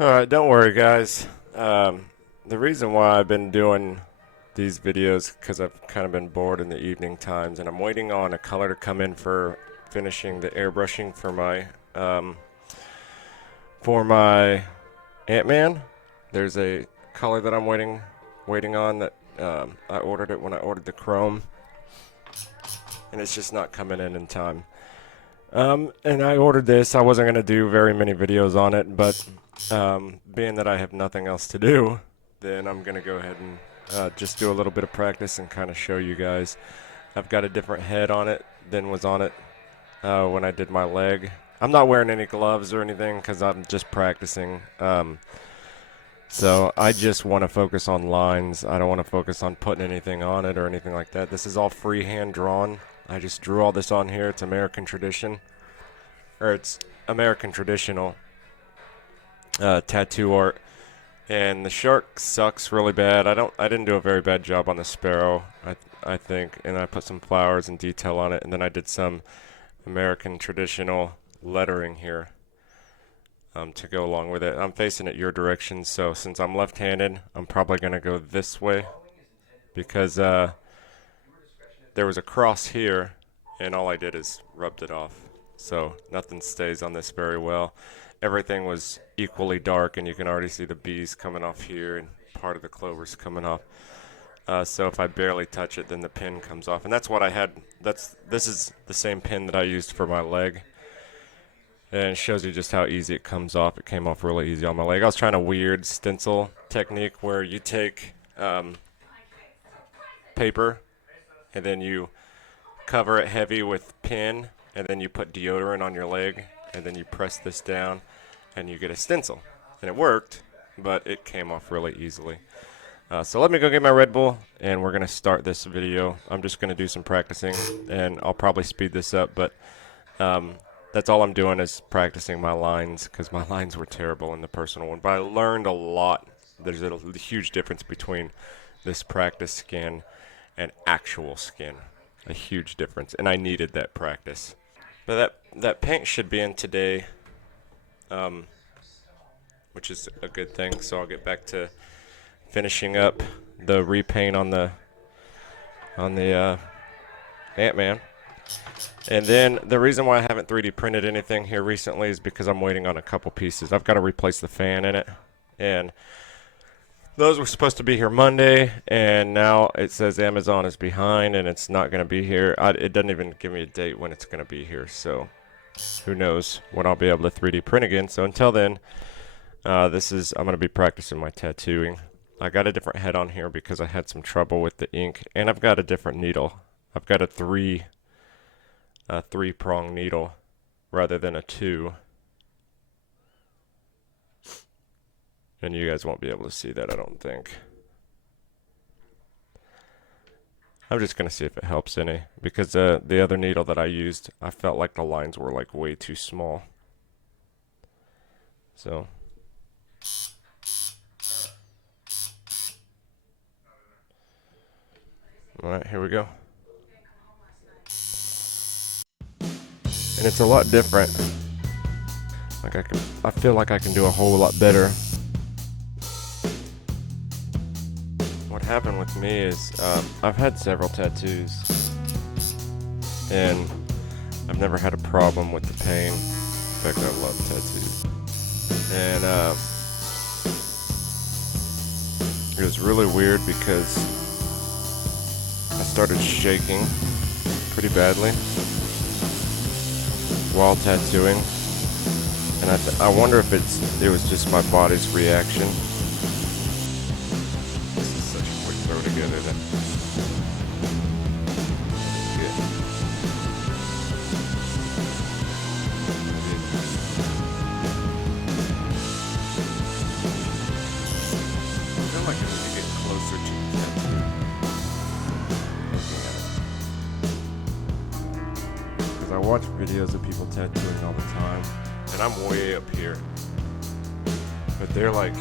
Alright, don't worry, guys. The reason why I've been doing these videos because I've kind of been bored in the evening times, and I'm waiting on a color to come in for finishing the airbrushing for my Ant-Man. There's a color that I'm waiting on that I ordered it when I ordered the chrome, and it's just not coming in time. And I ordered this. I wasn't gonna do very many videos on it, but being that I have nothing else to do, then I'm gonna go ahead and just do a little bit of practice and kind of show you guys. I've got a different head on it than was on it when I did my leg. I'm not wearing any gloves or anything because I'm just practicing. So I just want to focus on lines. I don't want to focus on putting anything on it or anything like that. This is all freehand drawn. I just drew all this on here. It's American tradition, or it's American traditional tattoo art. And the shark sucks really bad. I didn't do a very bad job on the sparrow, I think. And I put some flowers and detail on it, and then I did some American traditional lettering here to go along with it. I'm facing it your direction, so since I'm left-handed, I'm probably gonna go this way because there was a cross here, and all I did is rubbed it off. So nothing stays on this very well. Everything was equally dark, and you can already see the bees coming off here and part of the clovers coming off. So if I barely touch it, then the pin comes off, and that's what I had. This is the same pin that I used for my leg, and it shows you just how easy it comes off. It came off really easy on my leg. I was trying a weird stencil technique where you take paper and then you cover it heavy with pin, and then you put deodorant on your leg, and then you press this down, and you get a stencil. And it worked, but it came off really easily. So let me go get my Red Bull, and we're going to start this video. I'm just going to do some practicing, and I'll probably speed this up, but that's all I'm doing is practicing my lines, because my lines were terrible in the personal one. But I learned a lot. There's a huge difference between this practice skin and actual skin. A huge difference, and I needed that practice. But that paint should be in today, which is a good thing. So I'll get back to finishing up the repaint on the Ant-Man. And then the reason why I haven't 3D printed anything here recently is because I'm waiting on a couple pieces. I've got to replace the fan in it, and those were supposed to be here Monday, and now it says Amazon is behind and it's not going to be here. It doesn't even give me a date when it's going to be here, so who knows when I'll be able to 3D print again. So until then, I'm going to be practicing my tattooing. I got a different head on here because I had some trouble with the ink, and I've got a different needle. I've got a three-prong needle rather than a two. And you guys won't be able to see that, I don't think. I'm just going to see if it helps any, because the other needle that I used, I felt like the lines were like way too small. So alright, here we go. And it's a lot different. Like I feel like I can do a whole lot better. What happened with me is I've had several tattoos, and I've never had a problem with the pain. In fact, I love tattoos. And it was really weird because I started shaking pretty badly while tattooing, and I wonder if it was just my body's reaction. This is such a quick throw together that I feel like I need to get closer to the tattoo. Because I watch videos of people tattooing all the time, and I'm way up here, but they're like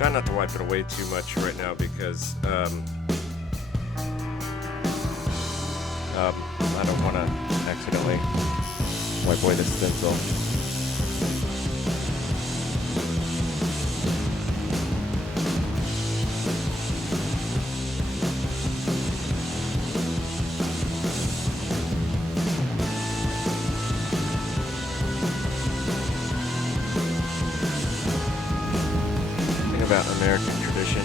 Try not to wipe it away too much right now because I don't want to accidentally wipe away the stencil. About American tradition.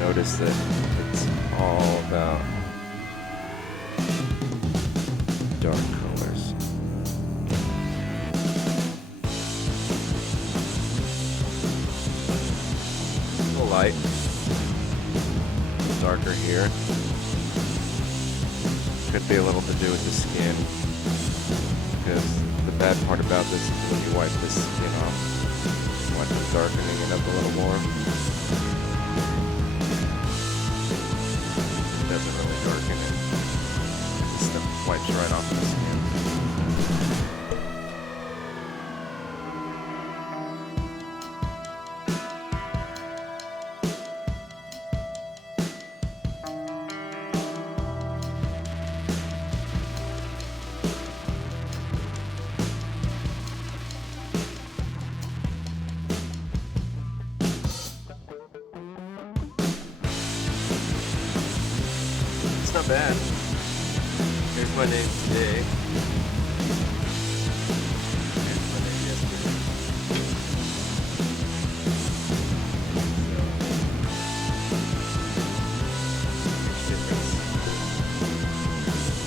Notice that it's all about dark colors. The light, darker here. Could be a little to do with the skin, because the bad part about this is when you wipe the skin off, you wipe the darkening it up a little more. It doesn't really darken it. This stuff wipes right off the skin. It's not bad. Here's my name today. Here's my name yesterday.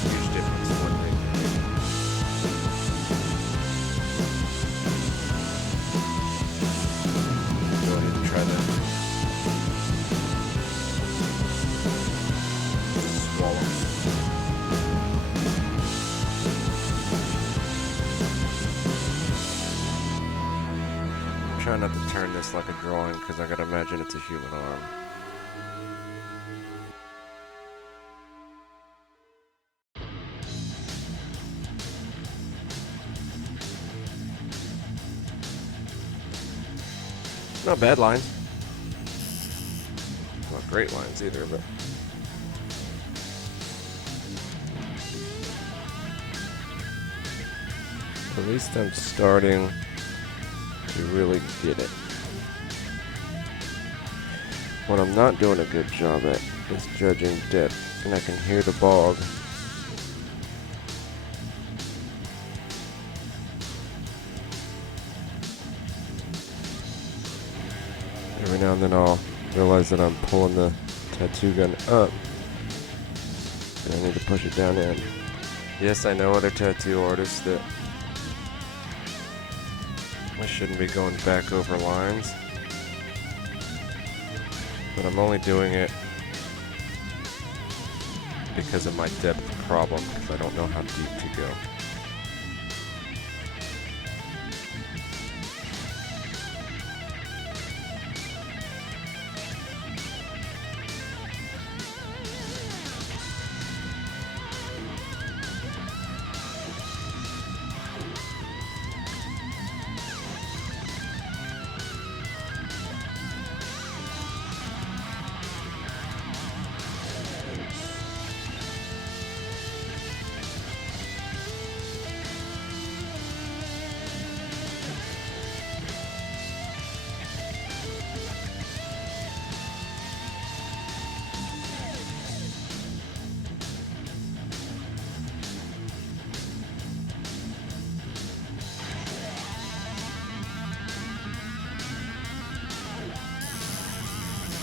Huge difference. One thing. Go ahead and try that. Try not to turn this like a drawing because I gotta imagine it's a human arm. Not bad lines. Not great lines either, but at least I'm starting to really get it. What I'm not doing a good job at is judging depth, and I can hear the bog. Every now and then I'll realize that I'm pulling the tattoo gun up, and I need to push it down in. Yes, I know other tattoo artists that I shouldn't be going back over lines, but I'm only doing it because of my depth problem, because I don't know how deep to go.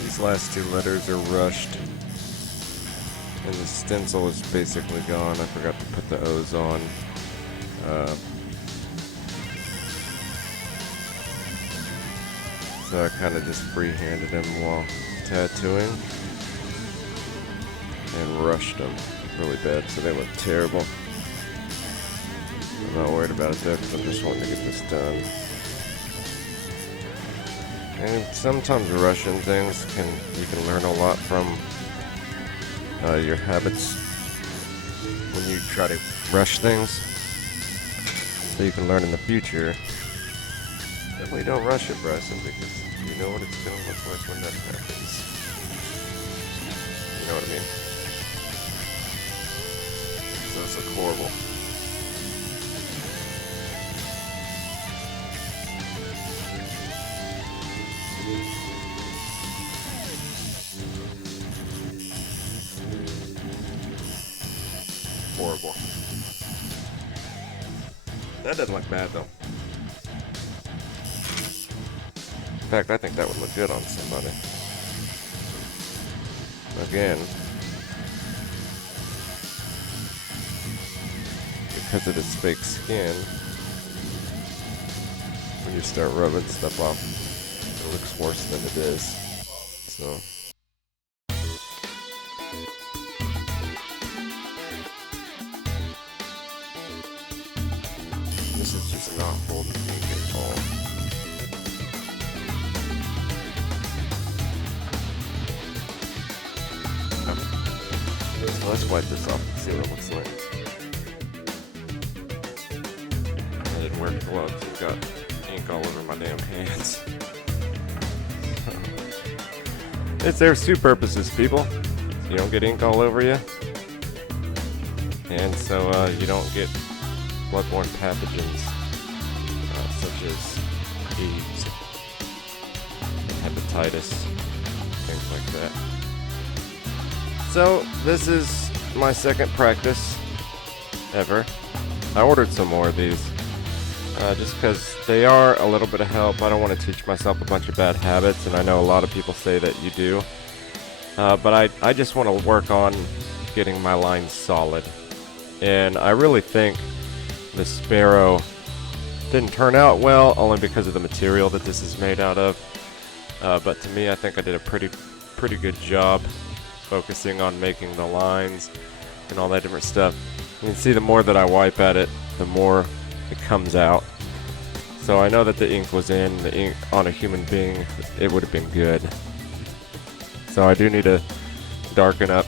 These last two letters are rushed, and the stencil is basically gone. I forgot to put the O's on. So I kind of just free-handed them while tattooing and rushed them really bad, so they look terrible. I'm not worried about it though, because I'm just wanting to get this done. And sometimes rushing things you can learn a lot from your habits when you try to rush things, so you can learn in the future Definitely don't rush it, Bryson, because you know what it's going to look like when that happens. You know what I mean? It does look horrible. Horrible. That doesn't look bad, though. In fact, I think that would look good on somebody. Again, because of this fake skin, when you start rubbing stuff off, it looks worse than it is. So. This is just not holding ink at all. So let's wipe this off and see what it looks like. I didn't wear gloves. I've got ink all over my damn hands. It serves two purposes, people. You don't get ink all over you, and so you don't get bloodborne pathogens such as AIDS, hepatitis, things like that. So this is my second practice ever. I ordered some more of these just because they are a little bit of help. I don't want to teach myself a bunch of bad habits, and I know a lot of people say that you do. But I just want to work on getting my lines solid. And I really think the Sparrow didn't turn out well, only because of the material that this is made out of. But to me, I think I did a pretty good job focusing on making the lines and all that different stuff. You can see the more that I wipe at it, the more it comes out. So I know that the ink was in. The ink on a human being, it would have been good. So I do need to darken up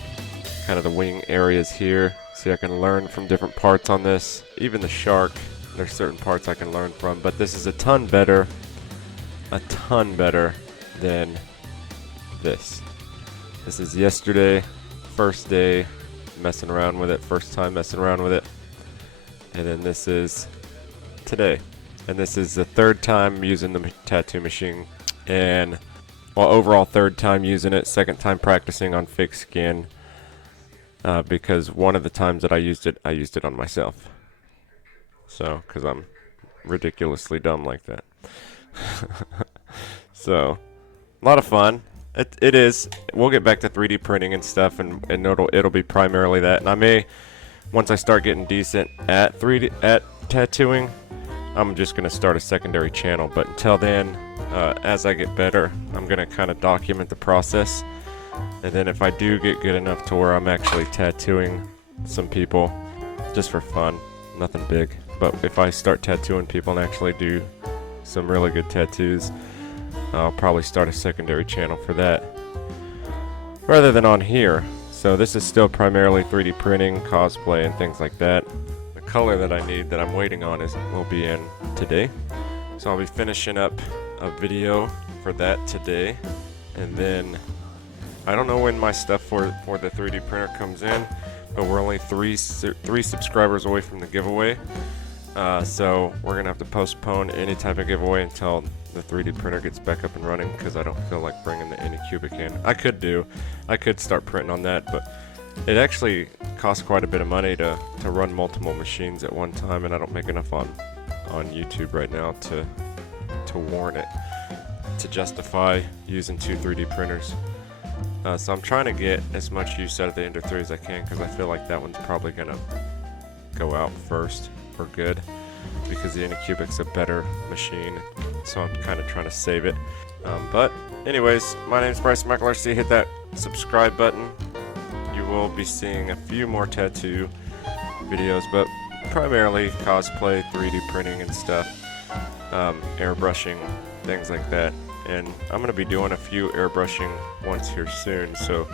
kind of the wing areas here. See, I can learn from different parts on this. Even the shark, there's certain parts I can learn from. But this is a ton better than this. This is yesterday, first day messing around with it, first time messing around with it. And then this is today. And this is the third time using the tattoo machine. And, well, overall third time using it, second time practicing on fake skin. Because one of the times that I used it on myself. So, because I'm ridiculously dumb like that. So, a lot of fun. It is. We'll get back to 3D printing and stuff, and it'll be primarily that. And I may, once I start getting decent at tattooing, I'm just gonna start a secondary channel. But until then, as I get better, I'm gonna kind of document the process. And then if I do get good enough to where I'm actually tattooing some people, just for fun, nothing big. But if I start tattooing people and actually do some really good tattoos, I'll probably start a secondary channel for that rather than on here. So this is still primarily 3D printing, cosplay, and things like that. The color that I need that I'm waiting on will be in today. So I'll be finishing up a video for that today. And then I don't know when my stuff for the 3D printer comes in, but we're only three subscribers away from the giveaway. So we're gonna have to postpone any type of giveaway until the 3D printer gets back up and running, because I don't feel like bringing the Anycubic in. I could start printing on that, but it actually costs quite a bit of money to run multiple machines at one time, and I don't make enough on YouTube right now to warrant it, to justify using two 3D printers. So I'm trying to get as much use out of the Ender 3 as I can, because I feel like that one's probably gonna go out first for good, because the Anycubic's a better machine. So I'm kind of trying to save it. But anyways, my name is Bryson Michael RC. Hit that subscribe button. You will be seeing a few more tattoo videos, but primarily cosplay, 3D printing and stuff, airbrushing, things like that. And I'm going to be doing a few airbrushing ones here soon, so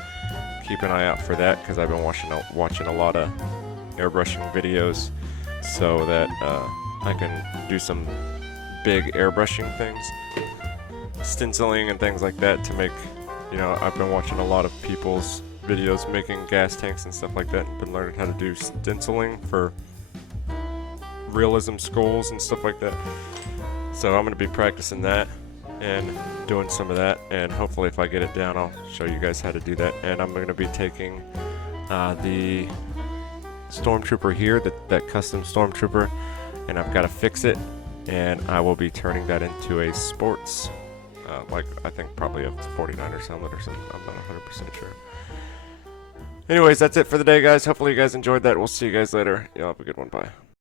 keep an eye out for that, because I've been watching a lot of airbrushing videos, so that I can do some big airbrushing things, stenciling and things like that to make, I've been watching a lot of people's videos making gas tanks and stuff like that, and been learning how to do stenciling for realism skulls and stuff like that. So I'm going to be practicing that and doing some of that, and hopefully if I get it down I'll show you guys how to do that. And I'm going to be taking the Stormtrooper here, that custom Stormtrooper, and I've got to fix it, and I will be turning that into a sports, like I think probably a 49ers helmet or something. I'm not 100% sure. Anyways, that's it for the day, guys. Hopefully you guys enjoyed that. We'll see you guys later. Y'all have a good one. Bye.